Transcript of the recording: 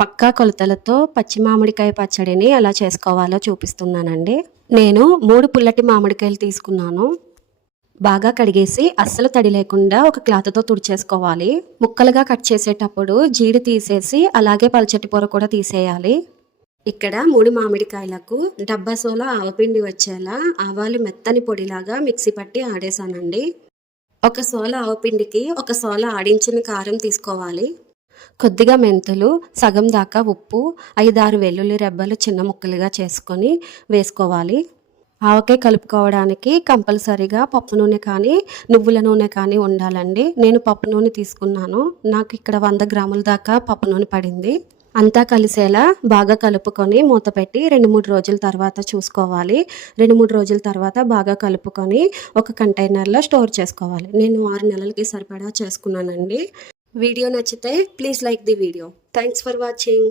పక్కా కొలతలతో పచ్చి మామిడికాయ పచ్చడిని ఎలా చేసుకోవాలో చూపిస్తున్నానండి. నేను 3 పుల్లటి మామిడికాయలు తీసుకున్నాను. బాగా కడిగేసి అస్సలు తడి లేకుండా ఒక క్లాత్తో తుడిచేసుకోవాలి. ముక్కలుగా కట్ చేసేటప్పుడు జీడి తీసేసి అలాగే పల్చటి పొర కూడా తీసేయాలి. ఇక్కడ 3 మామిడికాయలకు డబ్బా సోల ఆవపిండి వచ్చేలా ఆవాలు మెత్తని పొడిలాగా మిక్సీ పట్టి ఆడేసానండి. ఒక సోల ఆవపిండికి ఒక సోల ఆడించిన కారం తీసుకోవాలి. కొద్దిగా మెంతులు, సగం దాకా ఉప్పు, 5-6 వెల్లుల్లి రెబ్బలు చిన్న ముక్కలుగా చేసుకొని వేసుకోవాలి. ఆవకాయ కలుపుకోవడానికి కంపల్సరీగా పప్పు నూనె కానీ నువ్వుల నూనె కానీ ఉండాలండి. నేను పప్పు నూనె తీసుకున్నాను. నాకు ఇక్కడ 100 గ్రాముల దాకా పప్పు నూనె పడింది. అంతా కలిసేలా బాగా కలుపుకొని మూత పెట్టి 2-3 రోజుల తర్వాత చూసుకోవాలి. 2-3 రోజుల తర్వాత బాగా కలుపుకొని ఒక కంటైనర్లో స్టోర్ చేసుకోవాలి. నేను 6 నెలలకి సరిపడా చేసుకున్నానండి. వీడియో నచ్చితే please like the video. Thanks for watching.